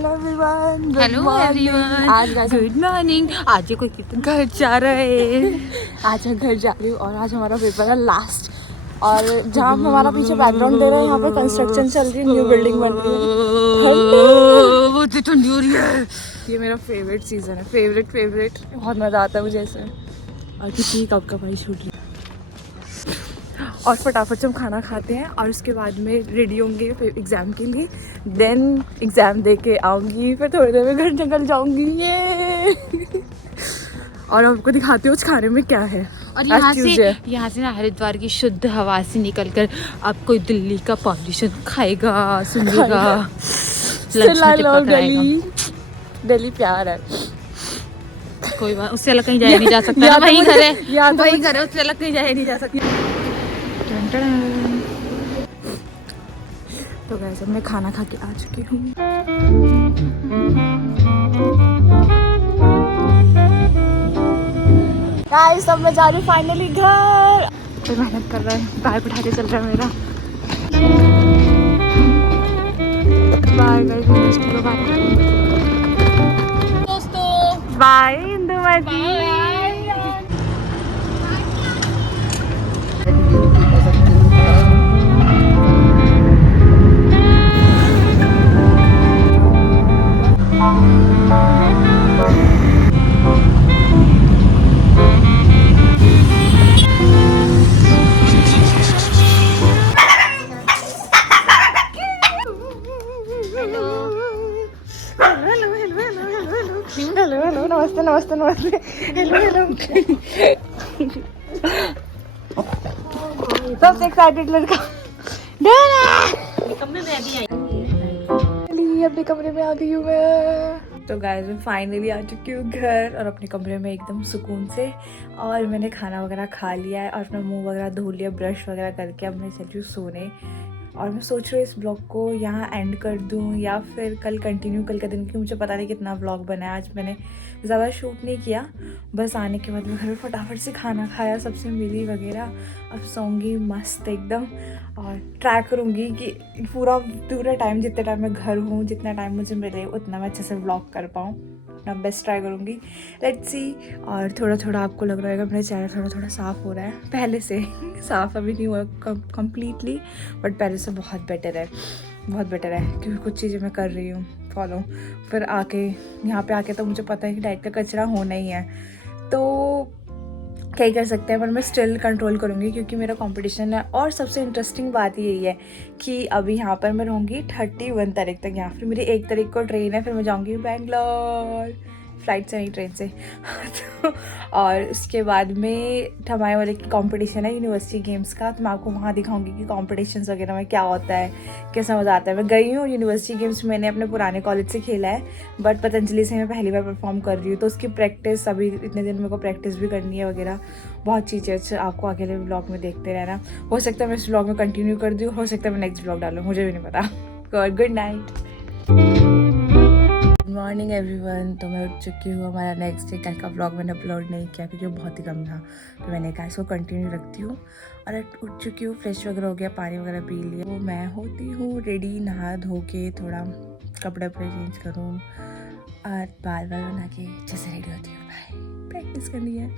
Hello everyone. Hello everyone. आज good morning. आज कोई कितने घर जा रहे हैं। आज मैं घर जा रही हूँ और आज हमारा पेपर है लास्ट। और जहाँ हमारा पीछे बैकग्राउंड दे रहे हैं, यहाँ पे कंस्ट्रक्शन चल रही है, न्यू बिल्डिंग बन रही है। बहुत ठंडी हो रही है। ये मेरा फेवरेट सीजन है, फेवरेट। बहुत मज़ा आता है मुझे ऐसे। और किसी कप का पाई छूट रही है। और फटाफट से हम खाना खाते हैं और उसके बाद में रेडी होंगे एग्ज़ाम के लिए। देन एग्ज़ाम दे के आऊँगी, फिर थोड़ी देर में घर निकल जाऊँगी। ये और आपको दिखाती हूँ उस खाने में क्या है। और यहाँ से ना हरिद्वार की शुद्ध हवा से निकलकर अब कोई दिल्ली का पॉल्यूशन खाएगा, सुनेगा, दिल्ली प्यार है। कोई बात, उससे अलग कहीं जाया नहीं जा सकता। वही घर है, वही घर है, उससे अलग कहीं जाया नहीं जा सकता। तो वैसे मैं खाना खा के आ चुकी हूँ। गाइस अब मैं जा रही हूँ फाइनली घर। तो मेहनत कर रहा है, बैग उठा के चल रहा है मेरा। बाय गाइस, दोस्तों बाय इंदुमती। हेलो नमस्ते। हेलो सबसे एक्साइटेड लड़का अपने कमरे में आ गई हूँ मैं। तो गाइस मैं फाइनली आ चुकी हूँ घर और अपने कमरे में एकदम सुकून से। और मैंने खाना वगैरह खा लिया है और अपना मुंह वगैरह धो लिया, ब्रश वगैरह करके अब मैं चल रही हूँ सोने। और मैं सोच रही हूँ इस ब्लॉग को यहाँ एंड कर दूँ या फिर कल कंटिन्यू कल का दिन, क्योंकि मुझे पता नहीं कितना ब्लॉग बना है। आज मैंने ज़्यादा शूट नहीं किया, बस आने के बाद मैं घर में फटाफट से खाना खाया, सबसे मिली वगैरह। अब सोऊंगी मस्त एकदम और ट्राई करूँगी कि पूरा टाइम, जितने टाइम मैं घर हूँ, जितना टाइम मुझे मिले उतना मैं अच्छे से व्लॉग कर पाऊँ। अपना बेस्ट ट्राई करूँगी, लेट्स सी। और थोड़ा आपको लग रहा है मेरा चेहरा थोड़ा साफ़ हो रहा है, पहले से साफ़ अभी नहीं हुआ कम्प्लीटली, बट पहले से बहुत बेटर है क्योंकि कुछ चीज़ें मैं कर रही हूँ फॉलो। फिर यहाँ पे आके तो मुझे पता है कि डाइट का कचरा होना ही है, तो क्या ही कर सकते हैं, पर मैं स्टिल कंट्रोल करूँगी क्योंकि मेरा कंपटीशन है। और सबसे इंटरेस्टिंग बात यही है कि अभी यहाँ पर मैं रहूँगी 31 तारीख तक यहाँ। फिर मेरी 1 तारीख को ट्रेन है, फिर मैं जाऊँगी बेंगलोर, फ्लाइट से नहीं ट्रेन से। तो और उसके बाद में हमारे वाले की कंपटीशन है यूनिवर्सिटी गेम्स का, तो मैं आपको वहाँ दिखाऊंगी कि कॉम्पिटिशन्स वगैरह में क्या होता है, कैसा मज़ा आता है। मैं गई हूँ यूनिवर्सिटी गेम्स, मैंने अपने पुराने कॉलेज से खेला है, बट पतंजलि से मैं पहली बार परफॉर्म कर रही हूँ, तो उसकी प्रैक्टिस अभी इतने दिन मेरे को प्रैक्टिस भी करनी है वगैरह, बहुत चीज़ें। आपको अगले ब्लॉग में देखते रहना। हो सकता है मैं इस ब्लॉग में कंटिन्यू कर दूँ, हो सकता है मैं नेक्स्ट ब्लॉग डालूँ, मुझे भी नहीं पता। Good night, good morning everyone. तो मैं उठ चुकी हूँ। हमारा नेक्स्ट डे कल का ब्लॉग मैंने अपलोड नहीं किया क्योंकि वो बहुत ही कम था, तो मैंने कहा इसको कंटिन्यू रखती हूँ। और उठ चुकी हूँ, फ्रेश वगैरह हो गया, पानी वगैरह पी लिया, तो मैं होती हूँ रेडी, नहा धो के थोड़ा कपड़े चेंज करूँ और बाल बना के अच्छे से रेडी होती हूँ। बाय, प्रैक्टिस करनी है।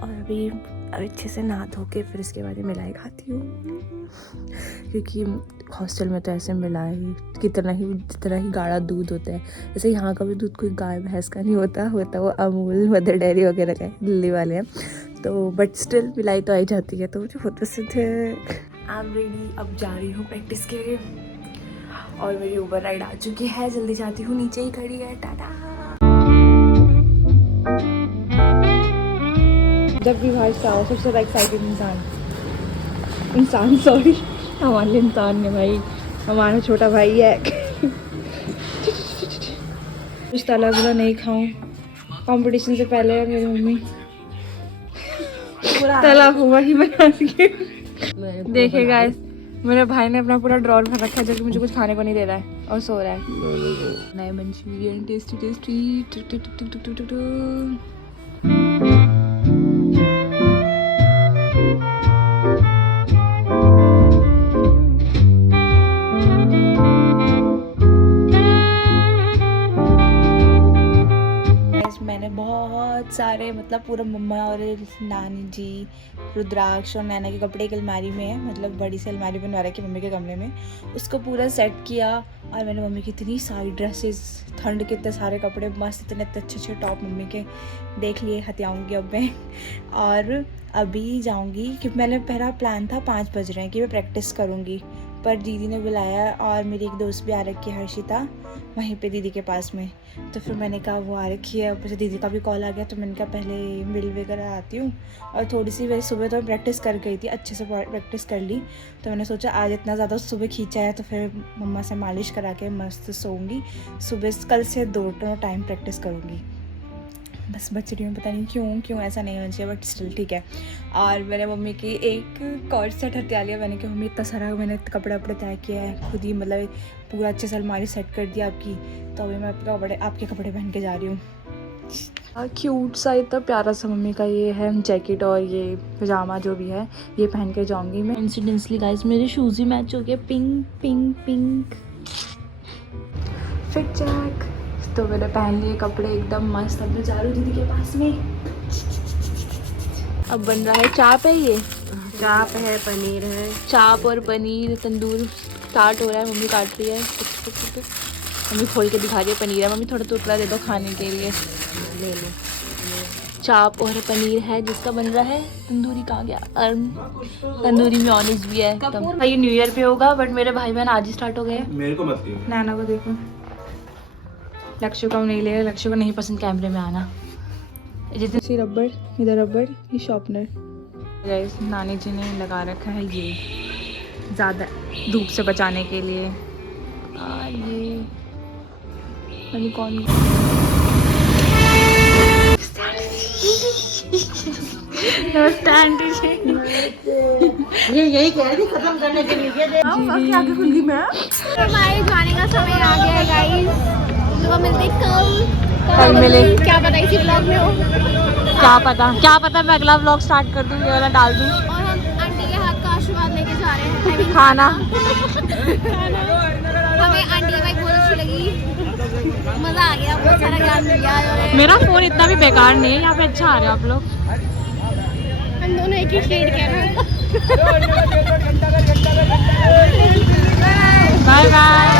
और अभी अच्छे से नहा धो के फिर इसके बाद मिलाई खाती हूँ, क्योंकि हॉस्टल में तो ऐसे मिलाई जितना ही गाढ़ा दूध होता है, जैसे यहाँ का भी दूध कोई गाय भैंस का नहीं होता वो अमूल, मदर डेयरी वगैरह का दिल्ली वाले हैं, तो बट स्टिल मिलाई तो आई जाती है, तो मुझे बहुत पसंद है। आई एम रेडी, अब जा रही हूँ प्रैक्टिस के लिए। और मेरी उबर राइड आ चुकी है, जल्दी जाती हूँ, नीचे ही खड़ी है। टाटा। जब भी बाहर से आओ सबसे ज़्यादा एक्साइटेड इंसान सॉरी हमारे लिए इंसान ने भाई, हमारा छोटा भाई है। कुछ तला बुला नहीं खाऊं कंपटीशन से पहले, मेरी मम्मी तला हुआ ही बना दी। देखिए गाइस, मेरे भाई ने अपना पूरा ड्रॉर भर रखा है जो कि मुझे कुछ खाने को नहीं दे रहा है और सो रहा है। नए मंचूरियन टेस्टी मतलब पूरा मम्मा और नानी जी, रुद्राक्ष और नैना के कपड़े एक अलमारी में है, मतलब बड़ी सी अलमारी बनवा रखी है मम्मी के कमरे में, उसको पूरा सेट किया। और मैंने मम्मी की इतनी सारी ड्रेसेस, ठंड के इतने सारे कपड़े मस्त, इतने अच्छे अच्छे टॉप मम्मी के देख लिए, हथियाऊँगी अब मैं। और अभी जाऊँगी क्योंकि मैंने पहला प्लान था 5 बज रहे हैं कि मैं प्रैक्टिस करूँगी, पर दीदी ने बुलाया और मेरी एक दोस्त भी आ रखी है हर्षिता, वहीं पे दीदी के पास में। तो फिर मैंने कहा वो आ रखी है, ऊपर से दीदी का भी कॉल आ गया, तो मैंने कहा पहले मिल वगैरह आती हूँ। और थोड़ी सी वैसे सुबह तो मैं प्रैक्टिस कर गई थी, अच्छे से प्रैक्टिस कर ली, तो मैंने सोचा आज इतना ज़्यादा सुबह खींचा है तो फिर मम्मा से मालिश करा के मस्त सोऊंगी। सुबह कल से 2 टाइम प्रैक्टिस करूँगी। बस बच रही हूँ, पता नहीं क्यों ऐसा नहीं होना चाहिए, बट स्टिल ठीक है। और मैंने मम्मी की एक कॉर्ड सेट हटा लिया। मैंने कहा मम्मी इतना सारा मैंने कपड़े वपड़े तय किया है खुद ही, मतलब पूरा अच्छे से अलमारी सेट कर दिया आपकी, तो अभी मैं आपके कपड़े पहन के जा रही हूँ। क्यूट सा इतना प्यारा सा मम्मी का ये है जैकेट और ये पजामा जो भी है, ये पहन के जाऊँगी मैं। इंसिडेंटली गाइस मेरे शूज़ ही मैच हो गए, pink pink pink fit jack. तो मैंने पहन लिए कपड़े एकदम मस्त। अब मैं जा रही हूँ दीदी के पास में। अब बन रहा है चाप, है ये चाप है, पनीर है, चाप और पनीर तंदूर स्टार्ट हो रहा है। मम्मी काट रही है, मम्मी खोल के दिखा रही है पनीर है। मम्मी थोड़ा टुकड़ा दे दो खाने के लिए। ले लो। चाप और पनीर है जिसका बन रहा है। तंदूरी कहाँ गया? तंदूरी में ऑनिस भी है। ये न्यू ईयर पे होगा, बट मेरे भाई बहन आज ही स्टार्ट हो गए। मेरे को मत दियो। नैना को देखो, लक्ष्य को नहीं ले, लक्ष्य को नहीं पसंद कैमरे में आना। जितने रबड़, इधर रबड़, ये शॉर्पनर। गाइस नानी जी ने लगा रखा है ये ज़्यादा धूप से बचाने के लिए। और ये अभी कौन नमस्ते आंटी जी। ये यही कह रही खत्म करने के लिए दे। आगे खुली में हमारे जाने का समय आ गया है गाइस। तो मिलते कल मिले। क्या पता इसी ब्लॉग में हो, क्या पता मैं अगला व्लॉग स्टार्ट कर दूँ, ये वाला डाल दूँ। और हम आंटी के हाथ का आशीर्वाद लेके जा रहे हैं। I mean, खाना हमें आंटी की बाइक बहुत अच्छी लगी, मजा आ गया, बहुत सारा ज्ञान मिल गया। मेरा फोन इतना भी बेकार नहीं है, यहाँ पे अच्छा आ रहे हो आप लोग। हम दोनों एक ही शेड के हैं। Bye bye.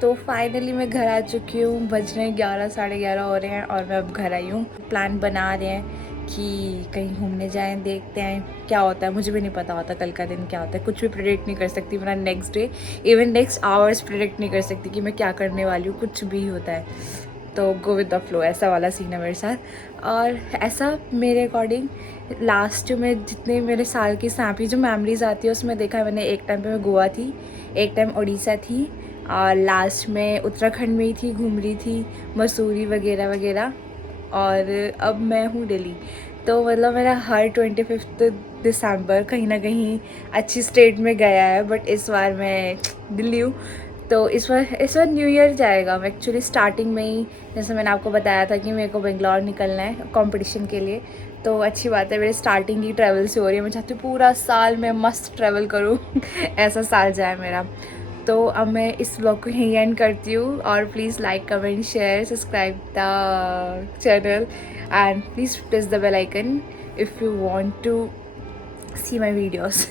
तो फाइनली मैं घर आ चुकी हूँ। बज रहे हैं 11, साढ़े 11 हो रहे हैं और मैं अब घर आई हूँ। प्लान बना रहे हैं कि कहीं घूमने जाएं, देखते हैं क्या होता है। मुझे भी नहीं पता होता कल का दिन क्या होता है, कुछ भी प्रेडिक्ट नहीं कर सकती। मेरा next day, even next hours predict नहीं कर सकती कि मैं क्या करने वाली हूँ, कुछ भी होता है। तो गो विद द फ्लो, ऐसा वाला सीन है मेरे साथ। और ऐसा मेरे अकॉर्डिंग लास्ट में जितने मेरे साल की सैंपली जो मेमोरीज आती है उसमें देखा है मैंने, एक टाइम पे मैं गोवा थी, एक टाइम उड़ीसा थी, और लास्ट में उत्तराखंड में ही थी, घूम रही थी, मसूरी वगैरह वगैरह, और अब मैं हूँ दिल्ली। तो मतलब मेरा हर 25 दिसंबर कहीं ना कहीं अच्छी स्टेट में गया है, बट इस बार मैं दिल्ली हूँ। तो इस बार न्यू ईयर जाएगा। मैं एक्चुअली स्टार्टिंग में ही, जैसे मैंने आपको बताया था कि मेरे को बेंगलोर निकलना है कंपटीशन के लिए, तो अच्छी बात है मेरी स्टार्टिंग ही ट्रैवल से हो रही है। मैं चाहती हूँ पूरा साल मैं मस्त ट्रैवल करूँ ऐसा साल जाए मेरा। तो अब मैं इस व्लॉग को यहीं एंड करती हूँ, और please like comment share subscribe the channel and please press the bell icon if you want to see my videos.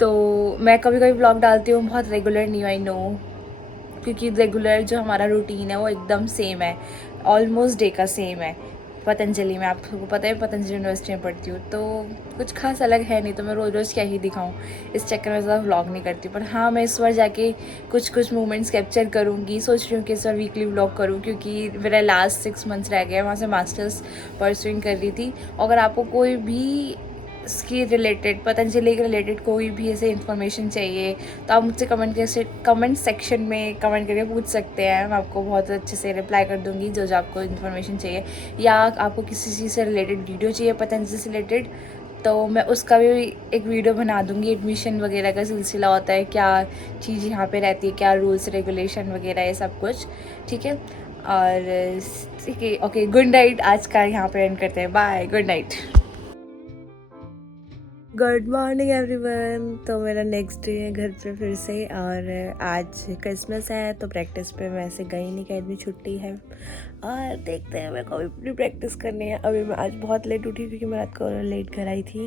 तो मैं कभी कभी व्लॉग डालती हूँ, बहुत रेगुलर नहीं, आई नो, क्योंकि रेगुलर जो हमारा रूटीन है वो एकदम सेम है, ऑलमोस्ट डे का सेम है। पतंजलि में, आपको पता है पतंजलि यूनिवर्सिटी में पढ़ती हूँ, तो कुछ खास अलग है नहीं, तो मैं रोज़ रोज़ क्या ही दिखाऊँ, इस चक्कर में ज़्यादा व्लॉग नहीं करती हूँ। पर हाँ, मैं इस बार जाके कुछ मोमेंट्स कैप्चर करूँगी। सोच रही हूँ कि इस बार वीकली व्लॉग करूँ, क्योंकि मेरा लास्ट 6 मंथ्स रह गया, वहाँ से मास्टर्स परसुइंग कर रही थी। अगर आपको कोई भी इसकी रिलेटेड, पतंजलि के रिलेटेड कोई भी ऐसे इन्फॉर्मेशन चाहिए तो आप मुझसे कमेंट सेक्शन में कमेंट करके पूछ सकते हैं। मैं आपको बहुत अच्छे से रिप्लाई कर दूंगी जो आपको इन्फॉर्मेशन चाहिए, या आपको किसी चीज़ से रिलेटेड वीडियो चाहिए पतंजलि से रिलेटेड, तो मैं उसका भी एक वीडियो बना दूंगी। एडमिशन वगैरह का सिलसिला होता है, क्या चीज़ यहाँ पे रहती है, क्या रूल्स रेगुलेशन वगैरह, ये सब कुछ, ठीक है। और ठीक है, ओके, गुड नाइट। आज का यहाँ पे एंड करते हैं, bye, good night. Good morning everyone. तो मेरा नेक्स्ट डे है घर पे फिर से, और आज क्रिसमस है तो प्रैक्टिस पे मैं ऐसे गई नहीं, कहीं भी छुट्टी है और देखते हैं मेरे को भी पूरी प्रैक्टिस करनी है। अभी मैं आज बहुत लेट उठी क्योंकि मैं रात को लेट घर आई थी,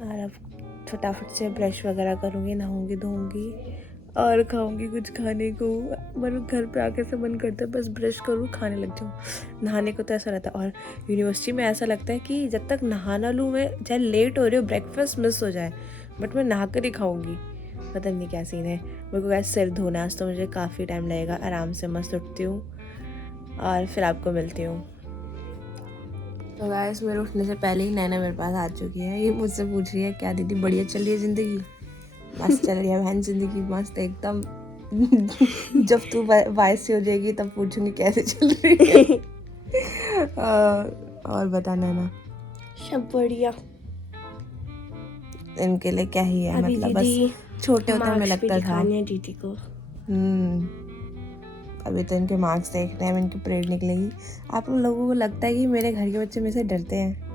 और अब फटाफट से ब्रश वगैरह करूँगी, नहाऊंगी धोऊंगी और खाऊंगी कुछ खाने को। मेरे घर पे आके से मन करता है बस ब्रश करूँ खाने लग जाऊँ। नहाने को तो ऐसा रहता है, और यूनिवर्सिटी में ऐसा लगता है कि जब तक नहा ना लूँ, मैं चाहे लेट हो रही हो, ब्रेकफास्ट मिस हो जाए बट मैं नहा कर ही खाऊंगी। पता नहीं क्या सीन है। मेरे को कैसे सिर धोना है आज, तो मुझे काफ़ी टाइम लगेगा। आराम से मस्त उठती हूँ और फिर आपको मिलती हूँ। तो गाइस मेरे उठने से पहले ही नैना मेरे पास आ चुकी है। ये मुझसे पूछ रही है क्या दीदी बढ़िया चल रही है ज़िंदगी? मस्त चल रही है बहन ज़िंदगी, मस्त एकदम। जब तू वायसी हो जाएगी तब पूछूंगी कैसे चल रही है। और बता नैना। सब बढ़िया। इनके लिए क्या ही है, मतलब बस छोटे होते हमें लगता था दीदी को। अभी तो इनके मार्क्स देखने हैं, इनकी परेड निकलेगी। आप लोगों को लगता है कि मेरे घर के बच्चे मेरे से डरते हैं?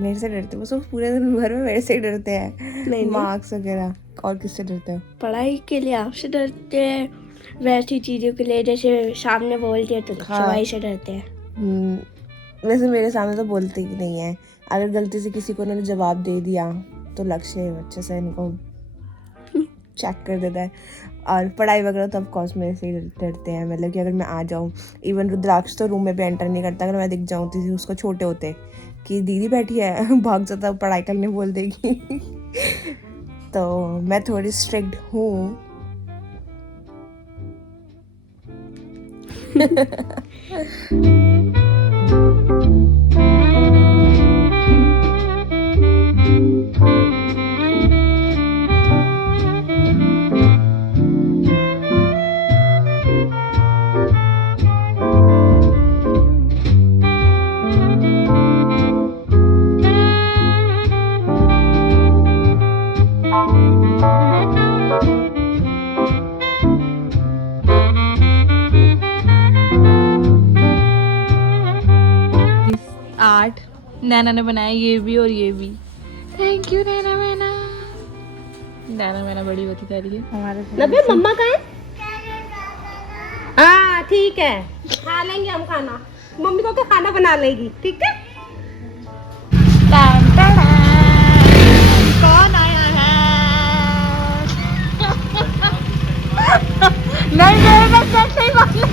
मेरे से डरते बस, वो पूरे दिन घर में मेरे से ही डरते हैं। नहीं। मार्क्स वगैरह। और किससे डरते हो? पढ़ाई के लिए आपसे डरते हैं, वैसी चीजों के लिए जैसे सामने बोलते हैं तो सवाई से डरते हैं। वैसे मेरे सामने तो बोलते ही नहीं है। अगर गलती से किसी को उन्होंने जवाब दे दिया तो लक्ष्य अच्छे से इनको चेक कर देता है। और पढ़ाई वगैरह तो ऑफकोर्स मेरे से ही डरते हैं। मतलब कि अगर मैं आ जाऊँ, इवन रुद्राक्ष तो रूम में भी एंटर नहीं करता। अगर मैं दिख जाऊँ तो उसको छोटे होते कि दीदी बैठी है, भाग जाता, पढ़ाई करने बोल देगी। तो मैं थोड़ी स्ट्रिक्ट हूँ। आर्ट नैना ने बनाया, ये भी और ये भी। थैंक यू नैना मैना। नैना मैना बड़ी होती जा रही है हमारे। नबे मम्मा का है? हाँ ठीक है, खा लेंगे हम खाना। मम्मी को क्या खाना बना लेगी, ठीक है? कौन आया है? नहीं मेरे बस सही बोला।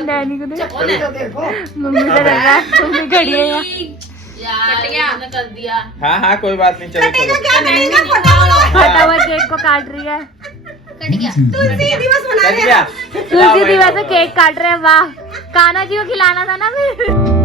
डैडी को दे, मम्मी का डर रहा है, मम्मी खड़ी है यार। कर दिया। हाँ कोई बात नहीं, चलो फटा हुआ केक को काट रही है। कट गया। तुलसी दिवस मना चल गया। तुलसी दिवस में केक काट रहे हैं। वाह, कान्हा जी को खिलाना था ना फिर।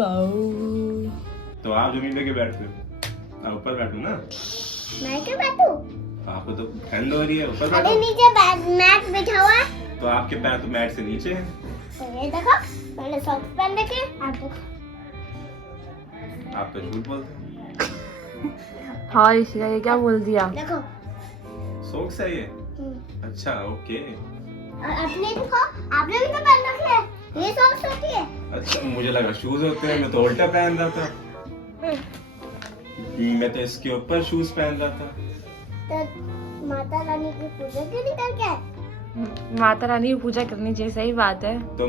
वाओ। तो आप जमीन पे क्यों बैठते हो? आप ऊपर बैठो ना। मैं क्यों बैठूं? आपको तो ठंड हो रही है, ऊपर अरे बैठो। नीचे मैट बिछा हुआ है। तो आपके पैर तो मैट से नीचे हैं। तो ये देखो, मैंने सॉक्स पहन रखे हैं। आप देखो। आप तो झूठ बोलते हैं। हाँ ऋषिका ये क्या बोल दिया? देखो। सॉक्स है ये? अच्छा ओके। और अपने देखो, आपने भी तो पहन रखे हैं। ये सॉक्स होती है। अच्छा मुझे लगा शूज होते हैं, मैं तो उल्टा पहन रहा था। मैं तो इसके ऊपर शूज पहन रहा था। तो माता रानी की पूजा क्यों नहीं करके आए? माता रानी की पूजा करनी चाहिए, सही बात है। तुम